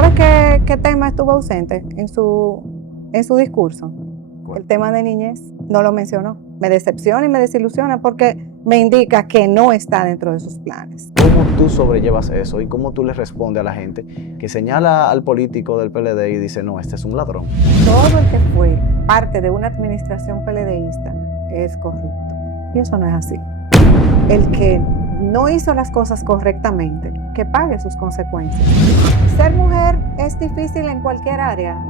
¿Sabes qué tema estuvo ausente en su discurso? El tema de niñez no lo mencionó. Me decepciona y me desilusiona porque me indica que no está dentro de sus planes. ¿Cómo tú sobrellevas eso y cómo tú le respondes a la gente que señala al político del PLD y dice, no, este es un ladrón? Todo el que fue parte de una administración PLDista es corrupto. Y eso no es así. El que no hizo las cosas correctamente, que pague sus consecuencias. Ser mujer es difícil en cualquier área.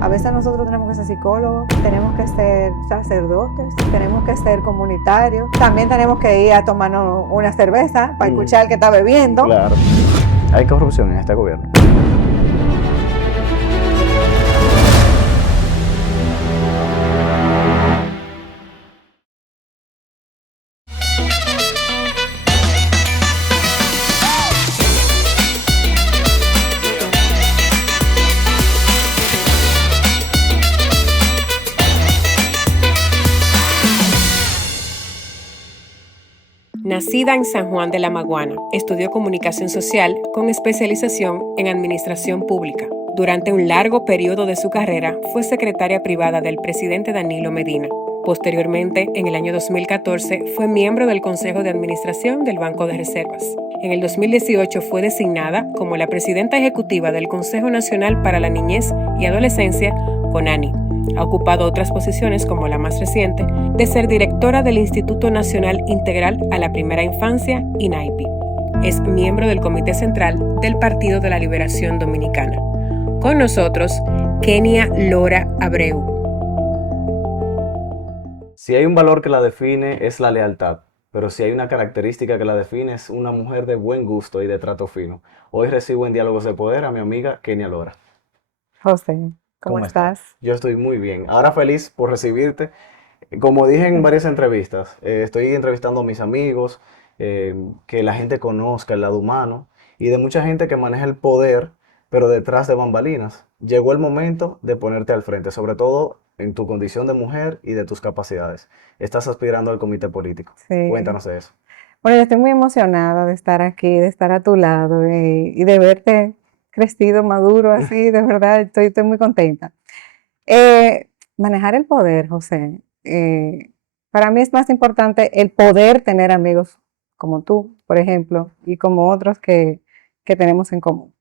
A veces nosotros tenemos que ser psicólogos, tenemos que ser sacerdotes, tenemos que ser comunitarios. También tenemos que ir a tomarnos una cerveza para escuchar al que está bebiendo. Claro. Hay corrupción en este gobierno. Nacida en San Juan de la Maguana, estudió comunicación social con especialización en administración pública. Durante un largo periodo de su carrera, fue secretaria privada del presidente Danilo Medina. Posteriormente, en el año 2014, fue miembro del Consejo de Administración del Banco de Reservas. En el 2018 fue designada como la presidenta ejecutiva del Consejo Nacional para la Niñez y Adolescencia, CONANI. Ha ocupado otras posiciones, como la más reciente, de ser directora del Instituto Nacional Integral a la Primera Infancia, INAIPI. Es miembro del Comité Central del Partido de la Liberación Dominicana. Con nosotros, Kenia Lora Abreu. Si hay un valor que la define es la lealtad, pero si hay una característica que la define es una mujer de buen gusto y de trato fino. Hoy recibo en Diálogos de Poder a mi amiga Kenia Lora. José, ¿cómo estás? Yo estoy muy bien. Ahora feliz por recibirte. Como dije en varias entrevistas, estoy entrevistando a mis amigos, que la gente conozca el lado humano y de mucha gente que maneja el poder, pero detrás de bambalinas. Llegó el momento de ponerte al frente, sobre todo en tu condición de mujer y de tus capacidades. Estás aspirando al comité político. Sí. Cuéntanos de eso. Bueno, yo estoy muy emocionada de estar aquí, de estar a tu lado y de verte crecido, maduro, así, de verdad, estoy muy contenta. Manejar el poder, José, para mí es más importante el poder tener amigos como tú, por ejemplo, y como otros que tenemos en común.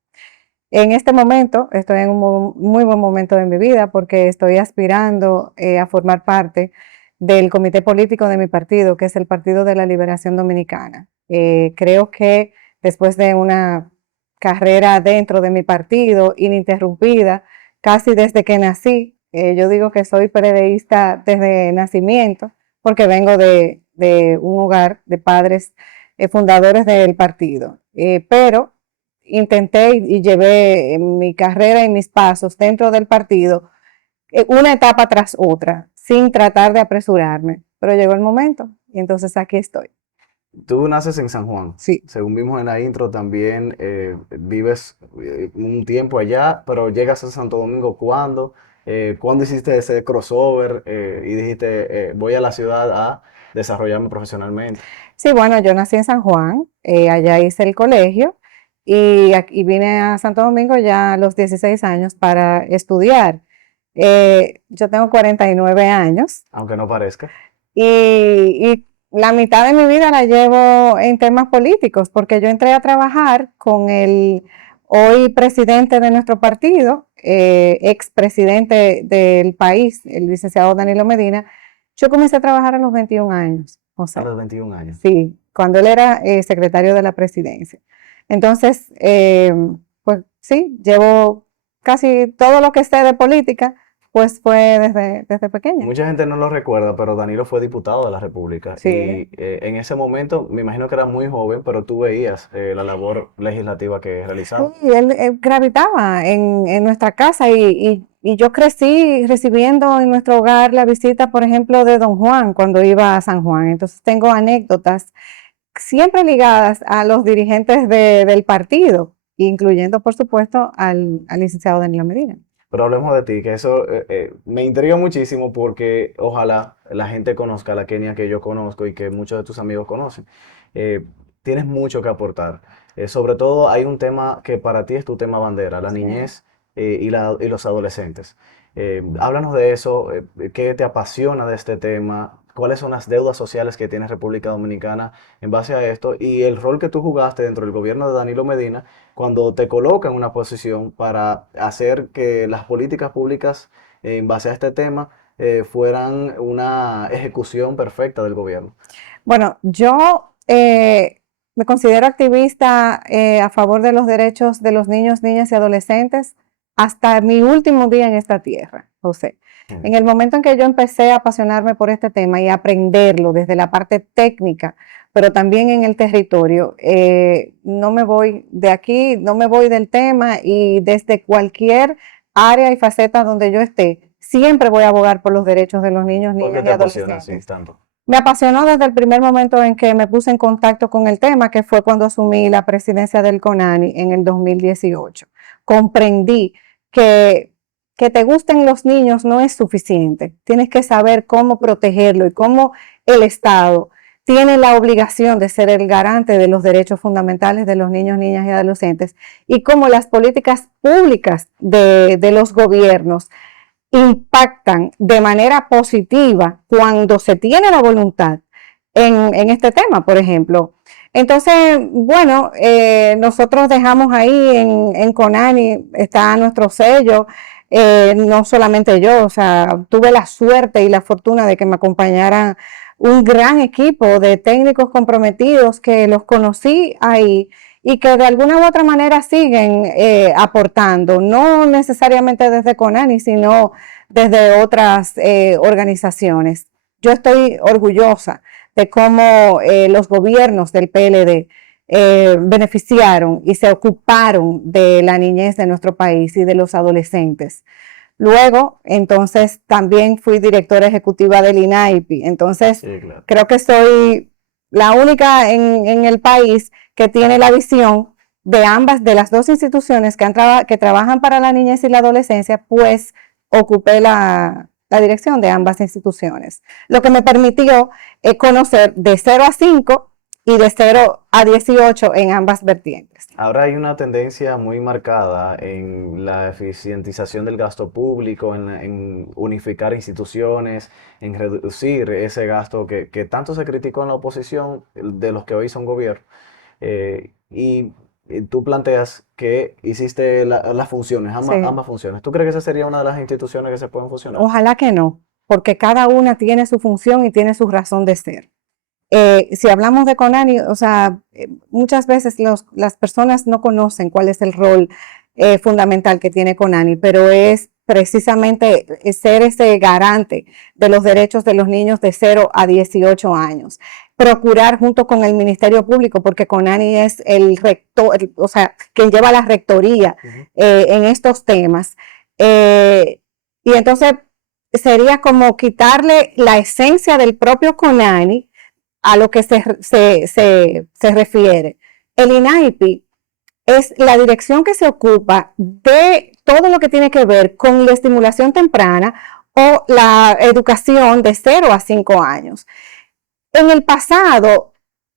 En este momento estoy en un muy buen momento de mi vida porque estoy aspirando a formar parte del comité político de mi partido, que es el Partido de la Liberación Dominicana. Creo que después de una carrera dentro de mi partido ininterrumpida, casi desde que nací, yo digo que soy PLDista desde nacimiento, porque vengo de un hogar de padres fundadores del partido. Pero intenté y llevé mi carrera y mis pasos dentro del partido una etapa tras otra, sin tratar de apresurarme. Pero llegó el momento y entonces aquí estoy. Tú naces en San Juan. Sí. Según vimos en la intro, también vives un tiempo allá, pero llegas a Santo Domingo, ¿cuándo? ¿Cuándo hiciste ese crossover y dijiste, voy a la ciudad a desarrollarme profesionalmente? Sí, bueno, yo nací en San Juan, allá hice el colegio y vine a Santo Domingo ya a los 16 años para estudiar. Yo tengo 49 años. Aunque no parezca. Y la mitad de mi vida la llevo en temas políticos, porque yo entré a trabajar con el hoy presidente de nuestro partido, expresidente del país, el licenciado Danilo Medina. Yo comencé a trabajar a los 21 años. O sea, A los 21 años. Sí, cuando él era secretario de la presidencia. Entonces, pues sí, llevo casi todo lo que sé de política, pues fue desde pequeña. Mucha gente no lo recuerda, pero Danilo fue diputado de la República. Sí. Y en ese momento, me imagino que era muy joven, pero tú veías la labor legislativa que realizaba. Sí, él gravitaba en nuestra casa y yo crecí recibiendo en nuestro hogar la visita, por ejemplo, de Don Juan cuando iba a San Juan. Entonces tengo anécdotas siempre ligadas a los dirigentes del partido, incluyendo, por supuesto, al licenciado Danilo Medina. Pero hablemos de ti, que eso me intriga muchísimo porque ojalá la gente conozca a la Kenia que yo conozco y que muchos de tus amigos conocen. Tienes mucho que aportar. Sobre todo hay un tema que para ti es tu tema bandera, la niñez y los adolescentes. Háblanos de eso, ¿qué te apasiona de este tema? ¿Cuáles son las deudas sociales que tiene República Dominicana en base a esto? Y el rol que tú jugaste dentro del gobierno de Danilo Medina cuando te coloca en una posición para hacer que las políticas públicas en base a este tema fueran una ejecución perfecta del gobierno. Bueno, yo me considero activista a favor de los derechos de los niños, niñas y adolescentes hasta mi último día en esta tierra, José. En el momento en que yo empecé a apasionarme por este tema y a aprenderlo desde la parte técnica, pero también en el territorio, no me voy de aquí, no me voy del tema, y desde cualquier área y faceta donde yo esté, siempre voy a abogar por los derechos de los niños, ¿Por qué niñas y te apasiona así adolescentes. tanto? Me apasionó desde el primer momento en que me puse en contacto con el tema, que fue cuando asumí la presidencia del CONANI en el 2018. Comprendí que te gusten los niños no es suficiente. Tienes que saber cómo protegerlo y cómo el Estado tiene la obligación de ser el garante de los derechos fundamentales de los niños, niñas y adolescentes, y cómo las políticas públicas de los gobiernos impactan de manera positiva cuando se tiene la voluntad en este tema, por ejemplo. Entonces, bueno, nosotros dejamos ahí en CONANI, está nuestro sello, no solamente yo, o sea, tuve la suerte y la fortuna de que me acompañaran un gran equipo de técnicos comprometidos que los conocí ahí y que de alguna u otra manera siguen aportando, no necesariamente desde CONANI, sino desde otras organizaciones. Yo estoy orgullosa de cómo los gobiernos del PLD beneficiaron y se ocuparon de la niñez de nuestro país y de los adolescentes. Luego, entonces, también fui directora ejecutiva del INAIPI. Entonces, Sí, claro. creo que soy la única en el país que tiene la visión de ambas, de las dos instituciones que trabajan para la niñez y la adolescencia, pues ocupé la dirección de ambas instituciones, lo que me permitió conocer de 0 a 5 y de 0 a 18 en ambas vertientes. Ahora hay una tendencia muy marcada en la eficientización del gasto público, en unificar instituciones, en reducir ese gasto que tanto se criticó en la oposición de los que hoy son gobierno. Y tú planteas que hiciste las funciones, Sí. ambas funciones. ¿Tú crees que esa sería una de las instituciones que se pueden fusionar? Ojalá que no, porque cada una tiene su función y tiene su razón de ser. Si hablamos de CONANI, o sea, muchas veces las personas no conocen cuál es el rol fundamental que tiene CONANI, pero es precisamente ser ese garante de los derechos de los niños de 0 a 18 años. Procurar junto con el Ministerio Público, porque CONANI es el rector, o sea, quien lleva la rectoría en estos temas. Y entonces sería como quitarle la esencia del propio CONANI a lo que se refiere. El INAIPI es la dirección que se ocupa de todo lo que tiene que ver con la estimulación temprana o la educación de 0 a 5 años. En el pasado,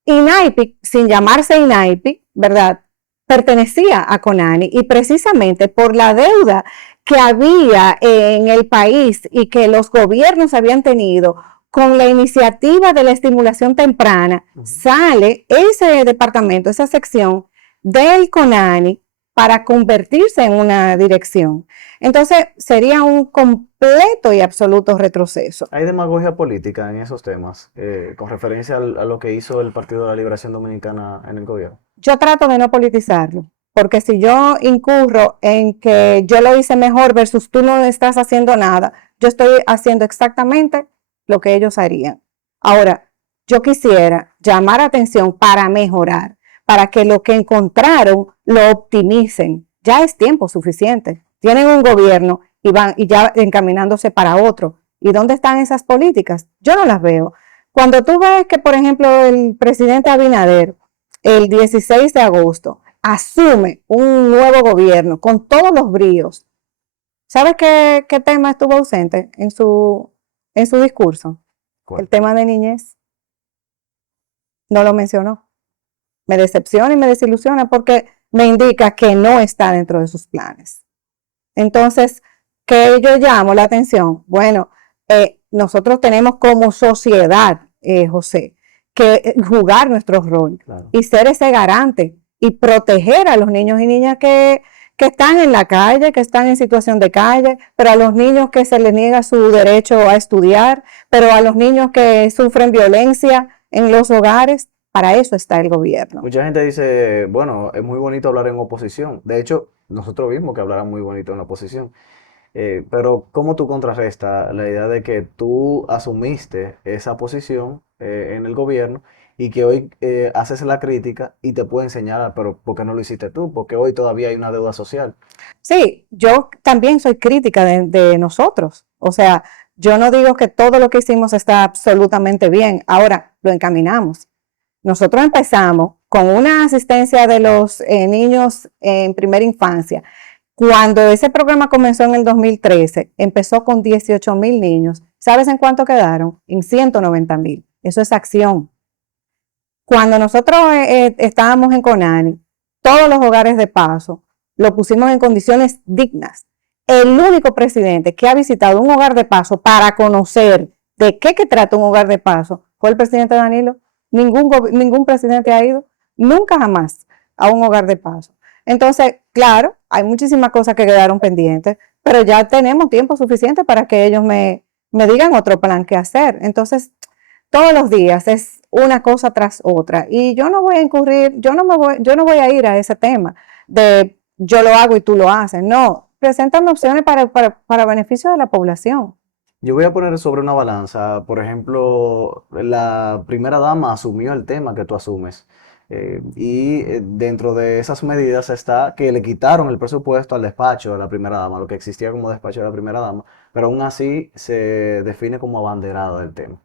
INAIPI, sin llamarse INAIPI, ¿verdad?, pertenecía a CONANI, y precisamente por la deuda que había en el país y que los gobiernos habían tenido con la iniciativa de la estimulación temprana, sale ese departamento, esa sección del CONANI para convertirse en una dirección. Entonces, sería un completo y absoluto retroceso. ¿Hay demagogia política en esos temas, con referencia a lo que hizo el Partido de la Liberación Dominicana en el gobierno? Yo trato de no politizarlo, porque si yo incurro en que yo lo hice mejor versus tú no estás haciendo nada, yo estoy haciendo exactamente lo que ellos harían. Ahora, yo quisiera llamar atención para mejorar, para que lo que encontraron lo optimicen. Ya es tiempo suficiente. Tienen un gobierno y van y ya encaminándose para otro. ¿Y dónde están esas políticas? Yo no las veo. Cuando tú ves que, por ejemplo, el presidente Abinader, el 16 de agosto, asume un nuevo gobierno con todos los bríos, ¿sabes qué tema estuvo ausente en su discurso? ¿Cuál? El tema de niñez. No lo mencionó. me decepciona y me desilusiona porque me indica que no está dentro de sus planes. Entonces, ¿qué yo llamo la atención? Bueno, nosotros tenemos como sociedad, José, que jugar nuestro rol Claro. y ser ese garante y proteger a los niños y niñas que están en la calle, que están en situación de calle, pero a los niños que se les niega su derecho a estudiar, pero a los niños que sufren violencia en los hogares, para eso está el gobierno. Mucha gente dice, bueno, es muy bonito hablar en oposición. De hecho, nosotros vimos que hablaran muy bonito en la oposición. Pero ¿cómo tú contrarrestas la idea de que tú asumiste esa posición en el gobierno y que hoy haces la crítica y te pueden señalar, pero ¿por qué no lo hiciste tú? Porque hoy todavía hay una deuda social. Sí, yo también soy crítica de nosotros. O sea, yo no digo que todo lo que hicimos está absolutamente bien. Ahora lo encaminamos. Nosotros empezamos con una asistencia de los niños en primera infancia. Cuando ese programa comenzó en el 2013, empezó con 18,000 niños. ¿Sabes en cuánto quedaron? En 190,000. Eso es acción. Cuando nosotros estábamos en Conani, todos los hogares de paso lo pusimos en condiciones dignas. El único presidente que ha visitado un hogar de paso para conocer de qué trata un hogar de paso fue el presidente Danilo. Ningún presidente ha ido, nunca jamás, a un hogar de paso. Entonces, claro, hay muchísimas cosas que quedaron pendientes, pero ya tenemos tiempo suficiente para que ellos me digan otro plan que hacer. Entonces, todos los días es una cosa tras otra y yo no voy a incurrir, yo no voy a ir a ese tema de yo lo hago y tú lo haces. No, presentan opciones para beneficio de la población. Yo voy a poner sobre una balanza, por ejemplo, la primera dama asumió el tema que tú asumes. Dentro de esas medidas está que le quitaron el presupuesto al despacho de la primera dama, lo que existía como despacho de la primera dama, pero aún así se define como abanderada del tema.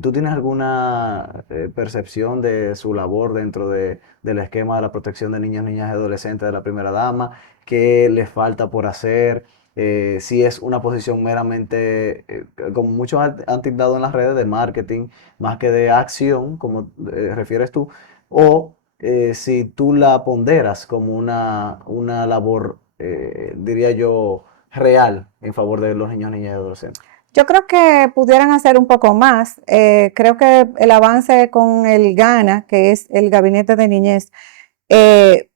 ¿Tú tienes alguna percepción de su labor dentro del esquema de la protección de niños, niñas y adolescentes de la primera dama? ¿Qué le falta por hacer? Si es una posición meramente, como muchos han tildado en las redes, de marketing, más que de acción, como refieres tú, o si tú la ponderas como una labor, diría yo, real en favor de los niños, niñas y adolescentes. Yo creo que pudieran hacer un poco más. Creo que el avance con el GANA, que es el Gabinete de Niñez, que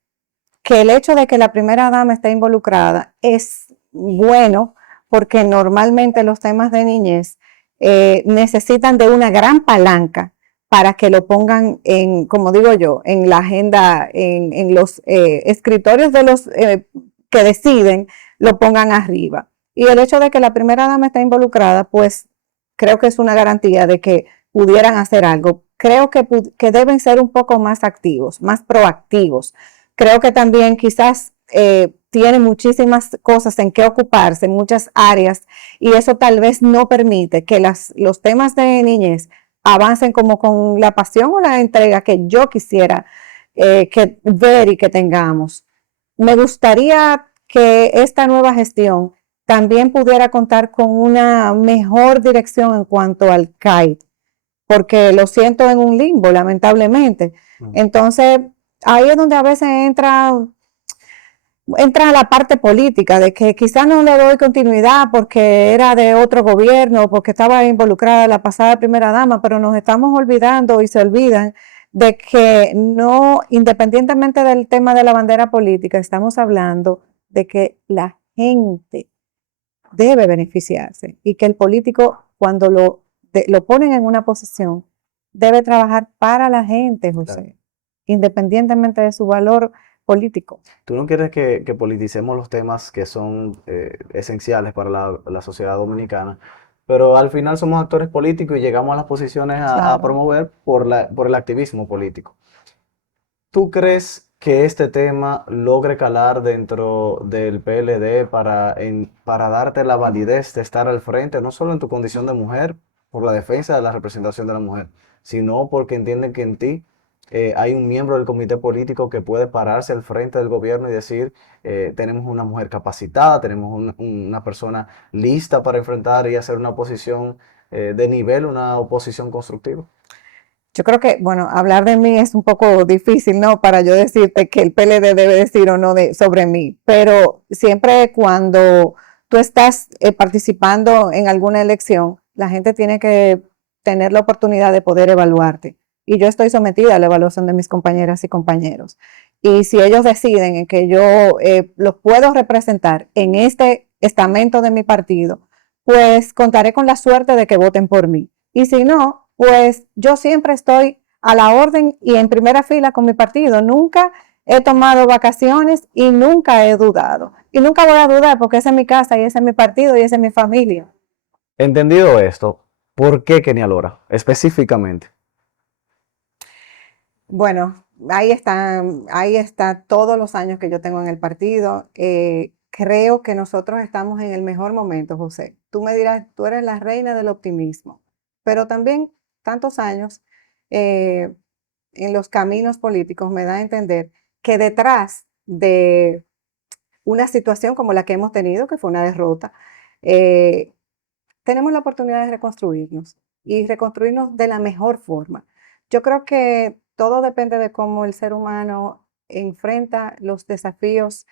el hecho de que la primera dama esté involucrada es bueno porque normalmente los temas de niñez necesitan de una gran palanca para que lo pongan en, como digo yo, en la agenda, en los escritorios de los que deciden, lo pongan arriba. Y el hecho de que la primera dama esté involucrada, pues creo que es una garantía de que pudieran hacer algo. Creo que deben ser un poco más activos, más proactivos. Creo que también quizás tiene muchísimas cosas en que ocuparse, muchas áreas, y eso tal vez no permite que los temas de niñez avancen como con la pasión o la entrega que yo quisiera que ver y que tengamos. Me gustaría que esta nueva gestión también pudiera contar con una mejor dirección en cuanto al CAIT, porque lo siento en un limbo, lamentablemente. Entonces, ahí es donde a veces entra la parte política, de que quizás no le doy continuidad porque era de otro gobierno, porque estaba involucrada la pasada primera dama, pero nos estamos olvidando y se olvidan de que no, independientemente del tema de la bandera política, estamos hablando de que la gente debe beneficiarse y que el político, cuando lo ponen en una posición, debe trabajar para la gente, José, Claro. independientemente de su valor político. Tú no quieres que politicemos los temas que son esenciales para la sociedad dominicana, pero al final somos actores políticos y llegamos a las posiciones a Claro. promover por el activismo político. ¿Tú crees que este tema logre calar dentro del PLD para darte la validez de estar al frente, no solo en tu condición de mujer, por la defensa de la representación de la mujer, sino porque entienden que en ti hay un miembro del comité político que puede pararse al frente del gobierno y decir, tenemos una mujer capacitada, tenemos una persona lista para enfrentar y hacer una oposición de nivel, una oposición constructiva? Yo creo que, bueno, hablar de mí es un poco difícil, ¿no? Para yo decirte que el PLD debe decir o no sobre mí, pero siempre cuando tú estás participando en alguna elección, la gente tiene que tener la oportunidad de poder evaluarte. Y yo estoy sometida a la evaluación de mis compañeras y compañeros. Y si ellos deciden en que yo los puedo representar en este estamento de mi partido, pues contaré con la suerte de que voten por mí. Y si no, pues yo siempre estoy a la orden y en primera fila con mi partido. Nunca he tomado vacaciones y nunca he dudado. Y nunca voy a dudar porque esa es mi casa y ese es mi partido y esa es mi familia. Entendido esto, ¿por qué Kenia Lora específicamente? Bueno, ahí está todos los años que yo tengo en el partido. Creo que nosotros estamos en el mejor momento, José. Tú me dirás, tú eres la reina del optimismo, pero también tantos años eh, en los caminos políticos me da a entender que detrás de una situación como la que hemos tenido, que fue una derrota, eh, tenemos la oportunidad de reconstruirnos y reconstruirnos de la mejor forma. Yo creo que todo depende de cómo el ser humano enfrenta los desafíos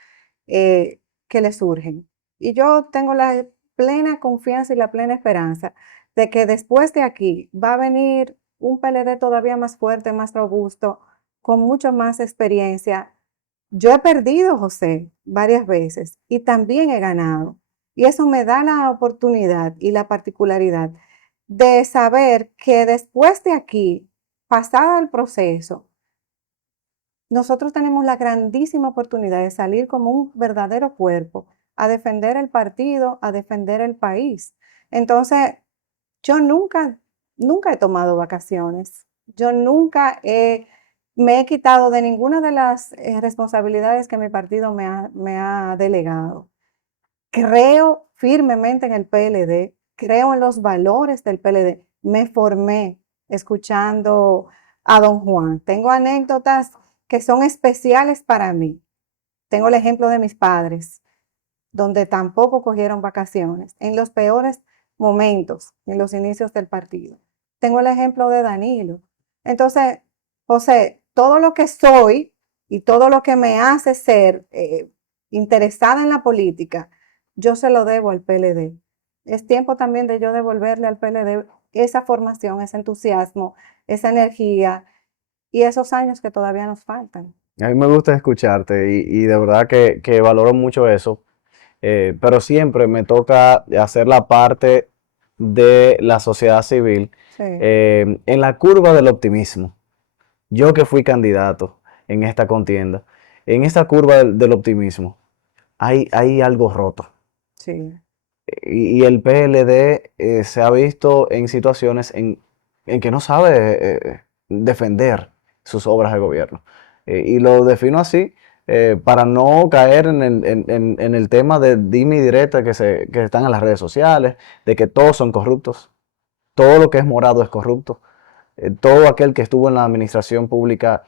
que le surgen. Y yo tengo la plena confianza y la plena esperanza de que después de aquí va a venir un PLD todavía más fuerte, más robusto, con mucho más experiencia. Yo he perdido, José, varias veces y también he ganado. Y eso me da la oportunidad y la particularidad de saber que después de aquí, pasado el proceso, nosotros tenemos la grandísima oportunidad de salir como un verdadero cuerpo a defender el partido, a defender el país. Entonces, yo nunca he tomado vacaciones. Yo nunca me he quitado de ninguna de las responsabilidades que mi partido me ha delegado. Creo firmemente en el PLD, creo en los valores del PLD. Me formé escuchando a don Juan. Tengo anécdotas que son especiales para mí. Tengo el ejemplo de mis padres, donde tampoco cogieron vacaciones, en los peores momentos, en los inicios del partido. Tengo el ejemplo de Danilo. Entonces, José, todo lo que soy y todo lo que me hace ser interesada en la política, yo se lo debo al PLD. Es tiempo también de yo devolverle al PLD esa formación, ese entusiasmo, esa energía y esos años que todavía nos faltan. A mí me gusta escucharte y de verdad que valoro mucho eso, pero siempre me toca hacer la parte de la sociedad civil Sí, en la curva del optimismo. Yo que fui candidato en esta contienda, en esta curva del optimismo, hay algo roto. sí, Y el PLD se ha visto en situaciones en que no sabe defender sus obras de gobierno. Y lo defino así para no caer en el tema de dime y direta que están en las redes sociales, de que todos son corruptos, todo lo que es morado es corrupto. Todo aquel que estuvo en la administración pública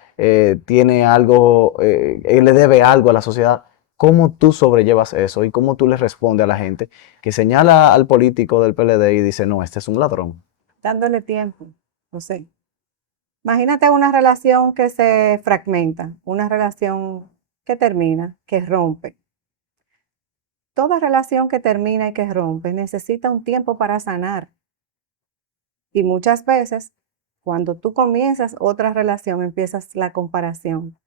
tiene algo, le debe algo a la sociedad. ¿Cómo tú sobrellevas eso y cómo tú le respondes a la gente que señala al político del PLD y dice, no, este es un ladrón? dándole tiempo, José. Imagínate una relación que se fragmenta, una relación que termina, que rompe. Toda relación que termina y que rompe necesita un tiempo para sanar. Y muchas veces, cuando tú comienzas otra relación, empiezas la comparación.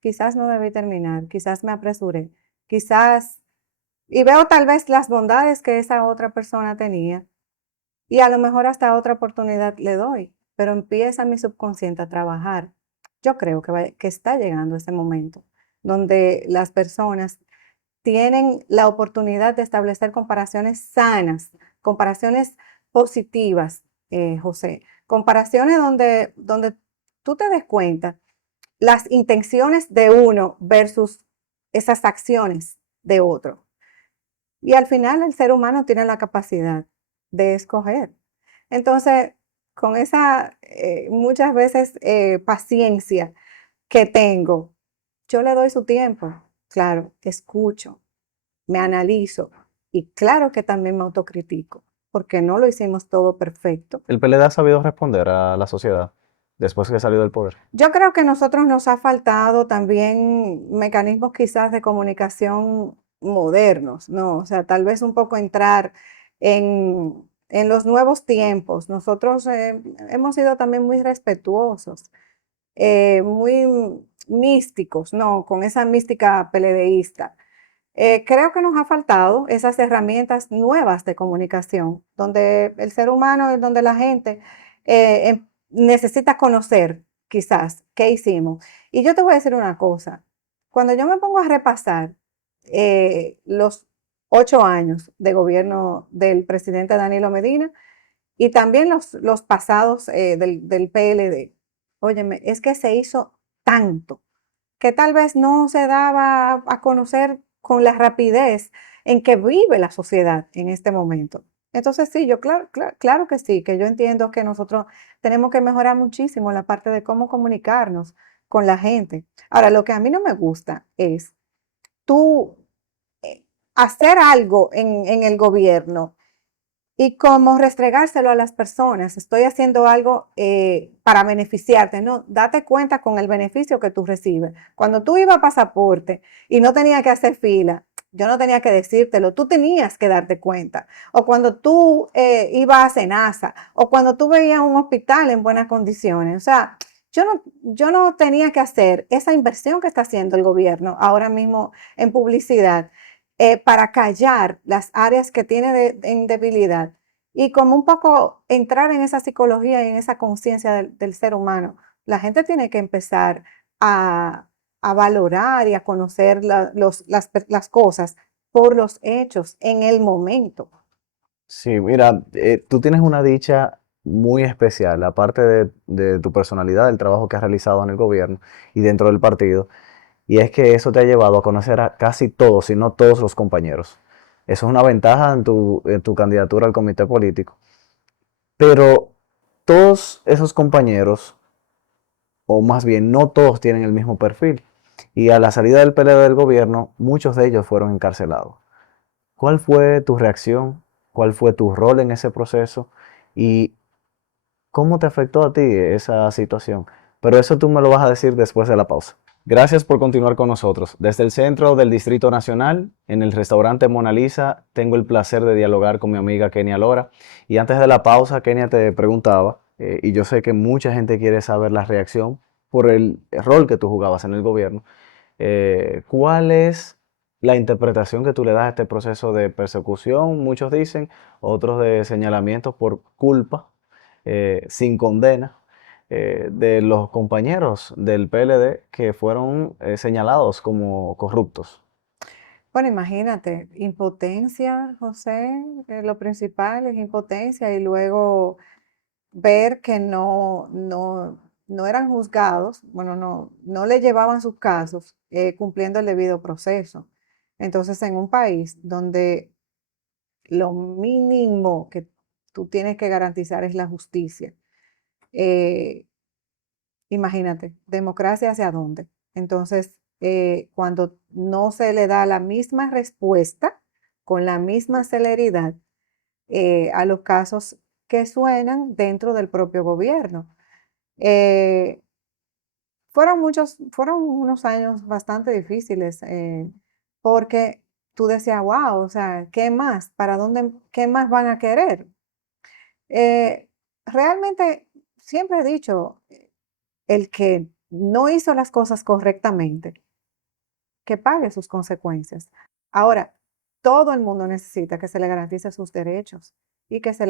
Quizás no debí terminar, quizás me apresuré, quizás, y veo tal vez las bondades que esa otra persona tenía, y a lo mejor hasta otra oportunidad le doy, pero empieza mi subconsciente a trabajar. Yo creo que está llegando ese momento donde las personas tienen la oportunidad de establecer comparaciones sanas, comparaciones positivas, José, comparaciones donde tú te des cuenta las intenciones de uno versus esas acciones de otro. Y al final el ser humano tiene la capacidad de escoger. Entonces, con esa muchas veces paciencia que tengo, yo le doy su tiempo. Claro, escucho, me analizo y claro que también me autocritico, porque no lo hicimos todo perfecto. ¿El PLD ha sabido responder a la sociedad después que salió del poder? Yo creo que a nosotros nos ha faltado también mecanismos quizás de comunicación modernos, ¿no? O sea, tal vez un poco entrar en los nuevos tiempos. Nosotros hemos sido también muy respetuosos, muy místicos, ¿no? Con esa mística peledeísta. Creo que nos ha faltado esas herramientas nuevas de comunicación, donde el ser humano, donde la gente necesita conocer quizás qué hicimos. Y yo te voy a decir una cosa, cuando yo me pongo a repasar los 8 años de gobierno del presidente Danilo Medina y también los pasados del PLD, óyeme, es que se hizo tanto que tal vez no se daba a conocer con la rapidez en que vive la sociedad en este momento. Entonces sí, yo claro que sí, que yo entiendo que nosotros tenemos que mejorar muchísimo la parte de cómo comunicarnos con la gente. Ahora, lo que a mí no me gusta es tú hacer algo en el gobierno y como restregárselo a las personas, estoy haciendo algo para beneficiarte, no, date cuenta con el beneficio que tú recibes. Cuando tú ibas a pasaporte y no tenías que hacer fila, yo no tenía que decírtelo, tú tenías que darte cuenta. O cuando tú ibas a Senasa, o cuando tú veías un hospital en buenas condiciones. O sea, yo no tenía que hacer esa inversión que está haciendo el gobierno ahora mismo en publicidad para callar las áreas que tiene en debilidad y como un poco entrar en esa psicología y en esa conciencia del ser humano. La gente tiene que empezar a valorar y a conocer las cosas por los hechos en el momento. Sí, mira, tú tienes una dicha muy especial, aparte de tu personalidad, del trabajo que has realizado en el gobierno y dentro del partido, y es que eso te ha llevado a conocer a casi todos, si no todos los compañeros. Eso es una ventaja en tu candidatura al comité político. Pero todos esos compañeros, o más bien no todos tienen el mismo perfil. Y a la salida del PLD del gobierno, muchos de ellos fueron encarcelados. ¿Cuál fue tu reacción? ¿Cuál fue tu rol en ese proceso? ¿Y cómo te afectó a ti esa situación? Pero eso tú me lo vas a decir después de la pausa. Gracias por continuar con nosotros. Desde el centro del Distrito Nacional, en el restaurante Mona Lisa, tengo el placer de dialogar con mi amiga Kenia Lora. Y antes de la pausa, Kenia te preguntaba, y yo sé que mucha gente quiere saber la reacción por el rol que tú jugabas en el gobierno. ¿Cuál es la interpretación que tú le das a este proceso de persecución? Muchos dicen, otros de señalamientos por culpa, sin condena de los compañeros del PLD que fueron señalados como corruptos. Bueno, imagínate, impotencia, José, lo principal es impotencia y luego ver que no eran juzgados, bueno, no le llevaban sus casos cumpliendo el debido proceso. Entonces, en un país donde lo mínimo que tú tienes que garantizar es la justicia, eh, imagínate, democracia hacia dónde. Entonces, cuando no se le da la misma respuesta con la misma celeridad a los casos que suenan dentro del propio gobierno. Eh, fueron unos años bastante difíciles porque tú decías, wow, o sea, ¿qué más? ¿Para dónde, qué más van a querer? Eh, Realmente, siempre he dicho, el que no hizo las cosas correctamente, que pague sus consecuencias. Ahora, todo el mundo necesita que se le garantice sus derechos y que se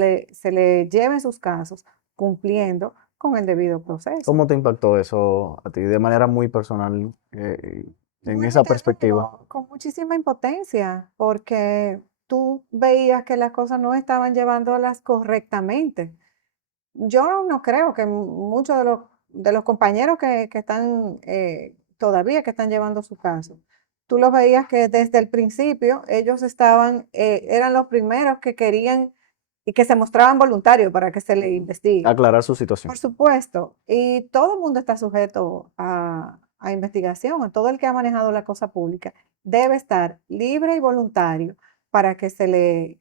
le lleven sus casos cumpliendo con el debido proceso. ¿Cómo te impactó eso a ti de manera muy personal en Vuelvo y esa te perspectiva? digo, con muchísima impotencia, porque tú veías que las cosas no estaban llevándolas correctamente. Yo no creo que muchos de los compañeros que están todavía que están llevando su caso, tú los veías que desde el principio ellos eran los primeros que querían y que se mostraban voluntarios para que se le investigue. Aclarar su situación. Por supuesto, y todo el mundo está sujeto a investigación, todo el que ha manejado la cosa pública debe estar libre y voluntario para que se le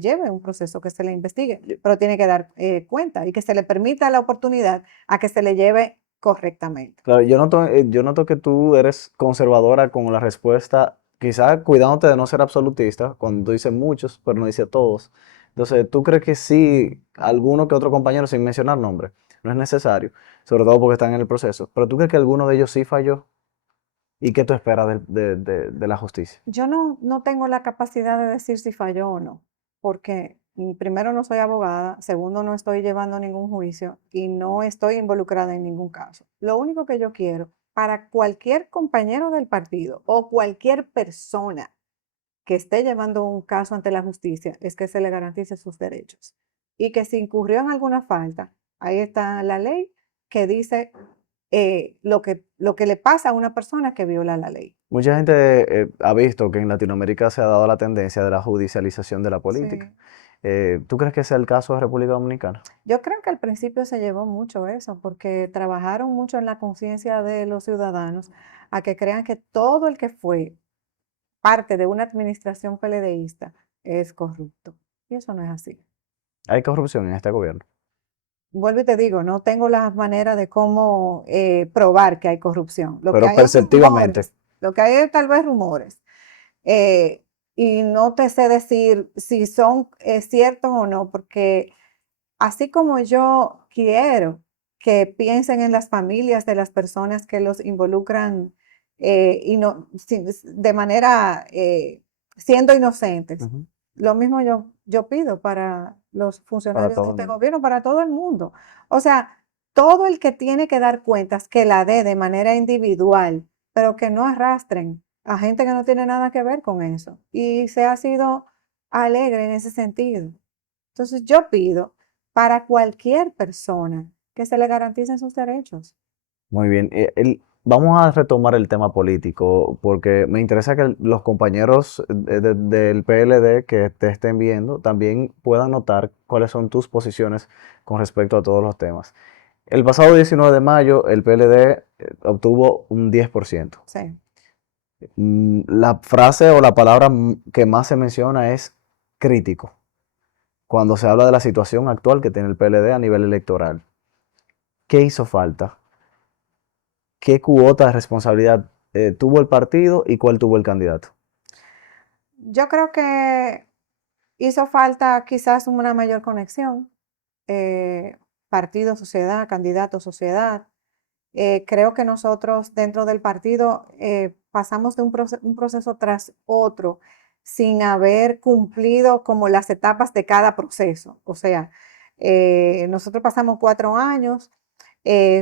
lleve un proceso, que se le investigue, pero tiene que dar cuenta y que se le permita la oportunidad a que se le lleve correctamente. Claro, yo noto que tú eres conservadora con la respuesta, quizá cuidándote de no ser absolutista, cuando tú dices muchos, pero no dices todos. Entonces, ¿tú crees que sí, alguno que otro compañero, sin mencionar nombre, no es necesario, sobre todo porque están en el proceso, pero tú crees que alguno de ellos sí falló? ¿Y qué tú esperas de la justicia? Yo no tengo la capacidad de decir si falló o no, porque primero no soy abogada, segundo no estoy llevando ningún juicio y no estoy involucrada en ningún caso. Lo único que yo quiero para cualquier compañero del partido o cualquier persona que esté llevando un caso ante la justicia es que se le garantice sus derechos y que si incurrió en alguna falta, ahí está la ley que dice lo que le pasa a una persona que viola la ley. Mucha gente ha visto que en Latinoamérica se ha dado la tendencia de la judicialización de la política. Sí. ¿Tú crees que sea el caso de República Dominicana? Yo creo que al principio se llevó mucho eso, porque trabajaron mucho en la conciencia de los ciudadanos a que crean que todo el que fue parte de una administración PLDista es corrupto. Y eso no es así. Hay corrupción en este gobierno. Vuelvo y te digo, no tengo las maneras de cómo probar que hay corrupción. Lo que Pero hay es perceptivamente. rumores, lo que hay es tal vez rumores. Eh, y no te sé decir si son ciertos o no, porque así como yo quiero que piensen en las familias de las personas que los involucran y no, de manera siendo inocentes, Ujú. lo mismo yo pido para los Para funcionarios de todo el este mundo. gobierno, para todo el mundo. O sea, todo el que tiene que dar cuentas, que la dé de manera individual, pero que no arrastren a gente que no tiene nada que ver con eso. Y se ha sido alegre en ese sentido. Entonces yo pido para cualquier persona que se le garanticen sus derechos. Muy bien. Vamos a retomar el tema político porque me interesa que los compañeros del PLD que te estén viendo también puedan notar cuáles son tus posiciones con respecto a todos los temas. El pasado 19 de mayo el PLD obtuvo un 10%. Sí. La frase o la palabra que más se menciona es crítico, cuando se habla de la situación actual que tiene el PLD a nivel electoral. ¿Qué hizo falta? ¿Qué cuota de responsabilidad tuvo el partido y cuál tuvo el candidato? Yo creo que hizo falta quizás una mayor conexión, partido, sociedad, candidato, sociedad. Creo que nosotros dentro del partido pasamos de un proceso tras otro sin haber cumplido como las etapas de cada proceso. O sea, nosotros pasamos 4 años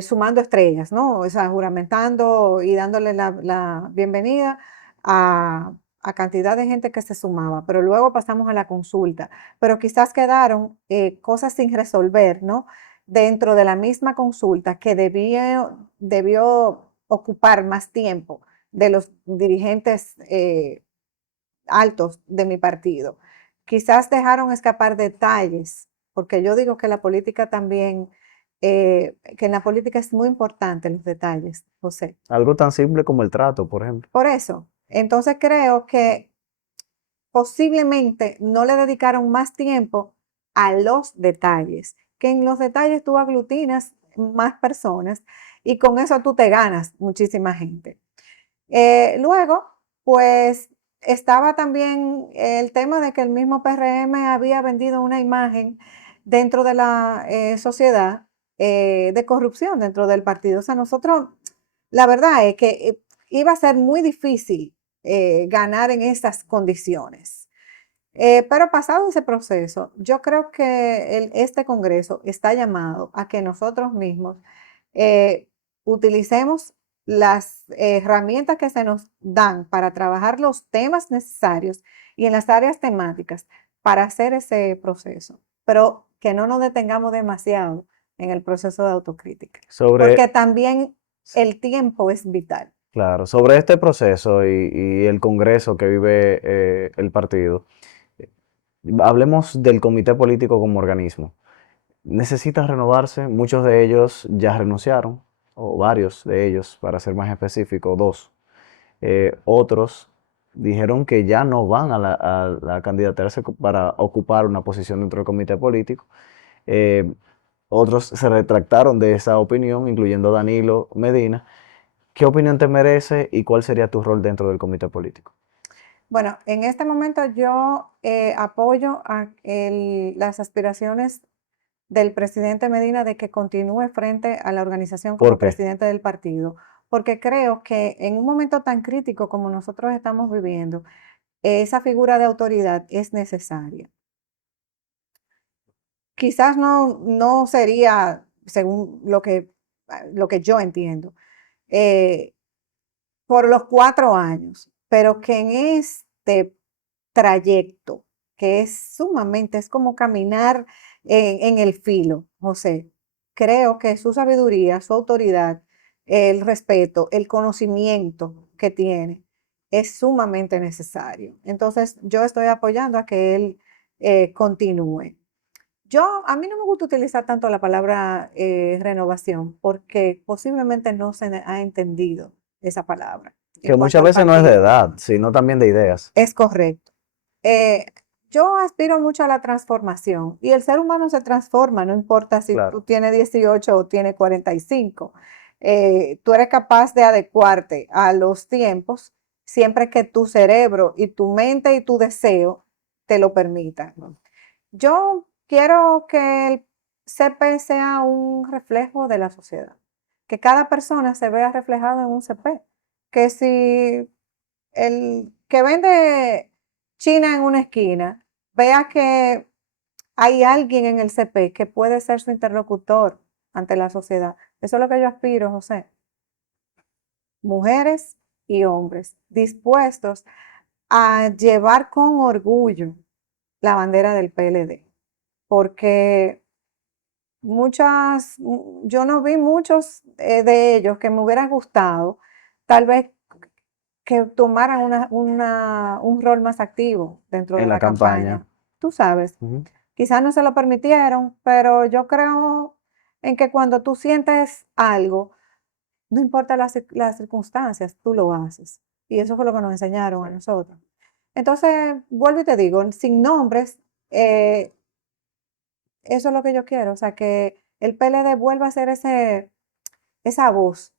sumando estrellas, ¿no? O sea, juramentando y dándole la bienvenida a cantidad de gente que se sumaba, pero luego pasamos a la consulta, pero quizás quedaron cosas sin resolver, ¿no? Dentro de la misma consulta que debió ocupar más tiempo de los dirigentes altos de mi partido. Quizás dejaron escapar detalles, porque yo digo que la política también, que en la política es muy importante los detalles, José. Algo tan simple como el trato, por ejemplo. Por eso, entonces creo que posiblemente no le dedicaron más tiempo a los detalles, que en los detalles tú aglutinas más personas y con eso tú te ganas muchísima gente. Luego, pues estaba también el tema de que el mismo PRM había vendido una imagen dentro de la sociedad de corrupción dentro del partido. O sea, nosotros, la verdad es que iba a ser muy difícil ganar en esas condiciones. Pero pasado ese proceso, yo creo que este Congreso está llamado a que nosotros mismos eh, utilicemos las herramientas que se nos dan para trabajar los temas necesarios y en las áreas temáticas para hacer ese proceso, pero que no nos detengamos demasiado en el proceso de autocrítica, Sobre, porque también el tiempo es vital. claro, sobre este proceso y el Congreso que vive el partido, eh, hablemos del comité político como organismo. Necesita renovarse, muchos de ellos ya renunciaron, o varios de ellos, para ser más específico, dos. Otros dijeron que ya no van a candidatarse para ocupar una posición dentro del comité político. Eh, Otros se retractaron de esa opinión, incluyendo Danilo Medina. ¿Qué opinión te merece y cuál sería tu rol dentro del comité político? Bueno, en este momento yo apoyo las aspiraciones del presidente Medina de que continúe frente a la organización ¿Por como qué? presidente del partido, porque creo que en un momento tan crítico como nosotros estamos viviendo, esa figura de autoridad es necesaria. Quizás no sería, según lo que yo entiendo, eh, por los 4 años, pero que en este trayecto, que es sumamente, es como caminar en el filo, José, creo que su sabiduría, su autoridad, el respeto, el conocimiento que tiene, es sumamente necesario. Entonces, yo estoy apoyando a que él continúe. A mí no me gusta utilizar tanto la palabra renovación porque posiblemente no se ha entendido esa palabra en Que cuanto muchas al veces no es de partido. edad, sino también de ideas. Es correcto. Eh, yo aspiro mucho a la transformación y el ser humano se transforma, no importa si tú Claro. tienes 18 o tienes 45. Tú eres capaz de adecuarte a los tiempos siempre que tu cerebro y tu mente y tu deseo te lo permitan. Yo quiero que el CP sea un reflejo de la sociedad, que cada persona se vea reflejado en un CP, que si el que vende China en una esquina vea que hay alguien en el CP que puede ser su interlocutor ante la sociedad. Eso es lo que yo aspiro, José. Mujeres y hombres dispuestos a llevar con orgullo la bandera del PLD, porque yo no vi muchos de ellos que me hubieran gustado, tal vez que tomaran un rol más activo dentro de En la la campaña. campaña. Tú sabes, Ujú. quizás no se lo permitieron, pero yo creo en que cuando tú sientes algo, no importa las circunstancias, tú lo haces. Y eso fue lo que nos enseñaron a nosotros. Entonces, vuelvo y te digo, sin nombres, eh, eso es lo que yo quiero, o sea, que el PLD vuelva a ser esa voz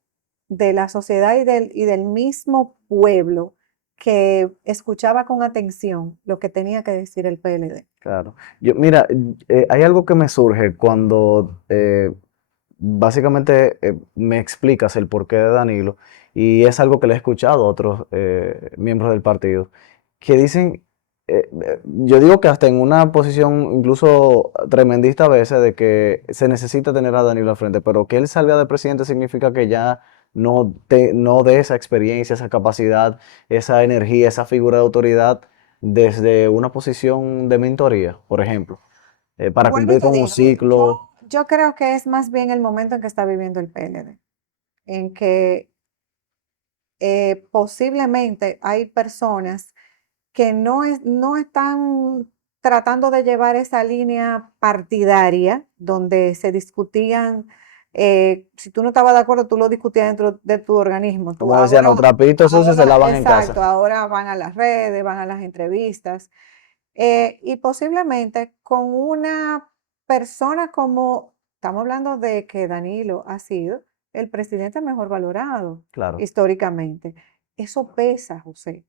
de la sociedad y del mismo pueblo que escuchaba con atención lo que tenía que decir el PLD. Claro. Mira, hay algo que me surge cuando básicamente me explicas el porqué de Danilo y es algo que le he escuchado a otros miembros del partido que dicen, yo digo que hasta en una posición incluso tremendista a veces de que se necesita tener a Danilo al frente, pero que él salga de presidente significa que ya no dé esa experiencia, esa capacidad, esa energía, esa figura de autoridad desde una posición de mentoría, por ejemplo, para Vuelvo y cumplir te con un digo, yo, ciclo. yo creo que es más bien el momento en que está viviendo el PLD, en que posiblemente hay personas que no están tratando de llevar esa línea partidaria donde se discutían, si tú no estabas de acuerdo, tú lo discutías dentro de tu organismo. Tú Como decían, los trapitos sucios se lavan en exacto, casa. ahora van a las redes, van a las entrevistas, y posiblemente con una persona como, estamos hablando de que Danilo ha sido el presidente mejor valorado Claro, históricamente. Eso pesa, José.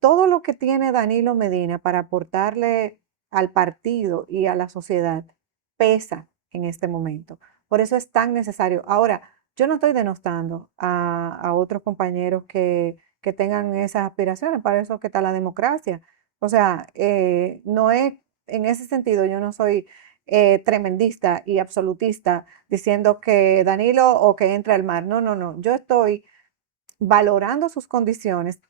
Todo lo que tiene Danilo Medina para aportarle al partido y a la sociedad pesa en este momento. Por eso es tan necesario. Ahora, yo no estoy denostando a otros compañeros que tengan esas aspiraciones. Para eso que está la democracia. O sea, no es, en ese sentido, yo no soy tremendista y absolutista diciendo que Danilo o que entre al mar. No, no, no. Yo estoy valorando sus condiciones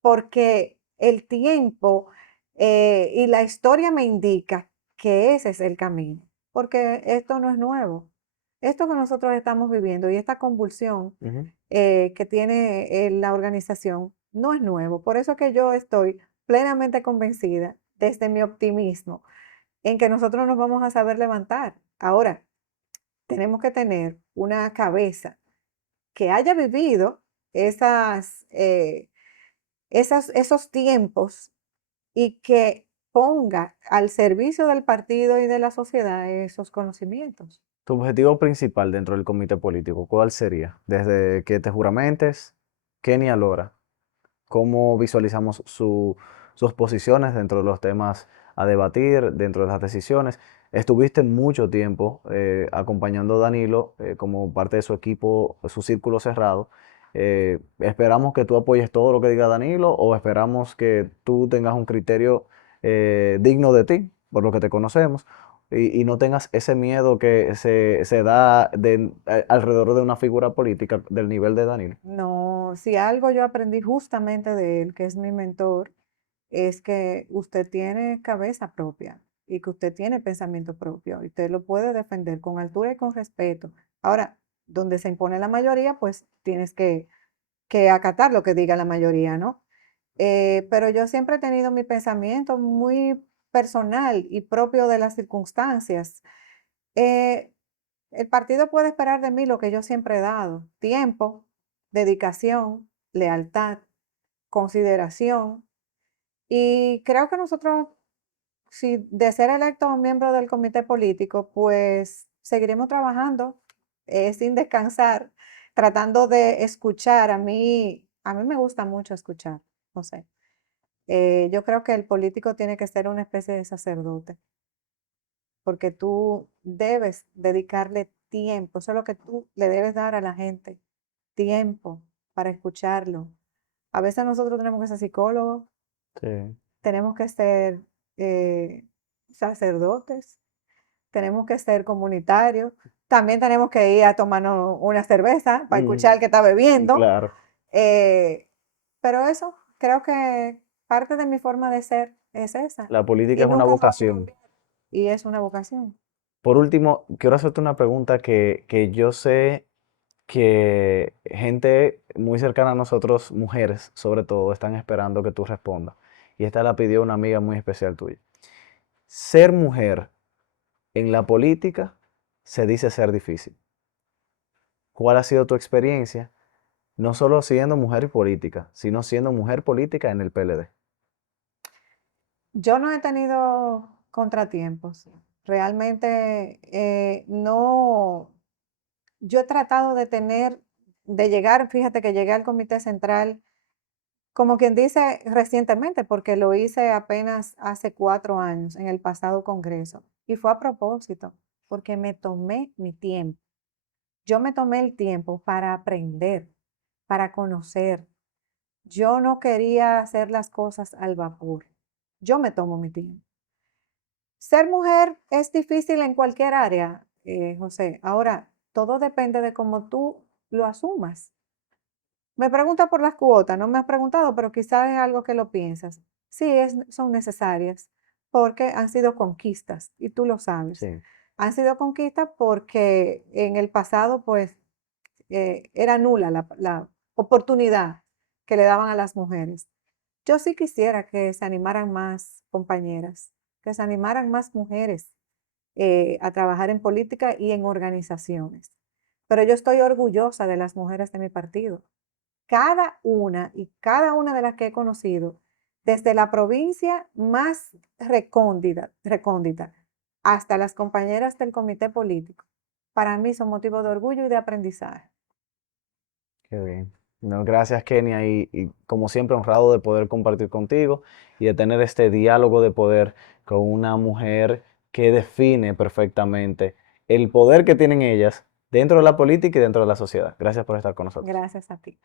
porque el tiempo y la historia me indica que ese es el camino, porque esto no es nuevo. Esto que nosotros estamos viviendo y esta convulsión ujú, que tiene la organización no es nuevo. Por eso que yo estoy plenamente convencida desde mi optimismo en que nosotros nos vamos a saber levantar. Ahora, tenemos que tener una cabeza que haya vivido esas esos tiempos y que ponga al servicio del partido y de la sociedad esos conocimientos. Tu objetivo principal dentro del comité político, ¿cuál sería? Desde que te juramentes, Kenia Lora, ¿cómo visualizamos sus posiciones dentro de los temas a debatir, dentro de las decisiones? Estuviste mucho tiempo acompañando a Danilo como parte de su equipo, su círculo cerrado. ¿Esperamos que tú apoyes todo lo que diga Danilo o esperamos que tú tengas un criterio digno de ti, por lo que te conocemos, y no tengas ese miedo que se da alrededor de una figura política del nivel de Danilo? No, si algo yo aprendí justamente de él, que es mi mentor, es que usted tiene cabeza propia y que usted tiene pensamiento propio y usted lo puede defender con altura y con respeto. Ahora, donde se impone la mayoría, pues tienes que acatar lo que diga la mayoría, ¿no? Pero yo siempre he tenido mi pensamiento muy personal y propio de las circunstancias. Eh, el partido puede esperar de mí lo que yo siempre he dado: tiempo, dedicación, lealtad, consideración. Y creo que nosotros, si de ser electo miembro del comité político, pues seguiremos trabajando sin descansar, tratando de escuchar. A mí me gusta mucho escuchar, no sé. Yo creo que el político tiene que ser una especie de sacerdote, porque tú debes dedicarle tiempo, eso es lo que tú le debes dar a la gente, tiempo para escucharlo. A veces nosotros tenemos que ser psicólogos, Sí. tenemos que ser eh, sacerdotes, tenemos que ser comunitarios, también tenemos que ir a tomarnos una cerveza para escuchar al que está bebiendo. Claro. eh, pero eso, creo que parte de mi forma de ser es esa. La política Y es una nunca la voy a vocación. cambiar. Y es una vocación. Por último, quiero hacerte una pregunta que yo sé que gente muy cercana a nosotros, mujeres sobre todo, están esperando que tú respondas. Y esta la pidió una amiga muy especial tuya. Ser mujer en la política se dice ser difícil. ¿Cuál ha sido tu experiencia? No solo siendo mujer política, sino siendo mujer política en el PLD. Yo no he tenido contratiempos. Realmente no. Yo he tratado de llegar, fíjate que llegué al Comité Central, como quien dice, recientemente, porque lo hice apenas hace 4 años, en el pasado Congreso. Y fue a propósito, porque me tomé mi tiempo. Yo me tomé el tiempo para aprender, para conocer. Yo no quería hacer las cosas al vapor. Yo me tomo mi tiempo. Ser mujer es difícil en cualquier área, José. Ahora, todo depende de cómo tú lo asumas. Me pregunta por las cuotas, no me has preguntado, pero quizás es algo que lo piensas. Sí, son necesarias porque han sido conquistas y tú lo sabes. Sí. Han sido conquistas porque en el pasado, pues, era nula la oportunidad que le daban a las mujeres. Yo sí quisiera que se animaran más compañeras, que se animaran más mujeres a trabajar en política y en organizaciones. Pero yo estoy orgullosa de las mujeres de mi partido. Cada una de las que he conocido, desde la provincia más recóndita hasta las compañeras del comité político, para mí son motivo de orgullo y de aprendizaje. Qué bien. No, gracias, Kenia, y como siempre honrado de poder compartir contigo y de tener este diálogo de poder con una mujer que define perfectamente el poder que tienen ellas dentro de la política y dentro de la sociedad. Gracias por estar con nosotros. Gracias a ti.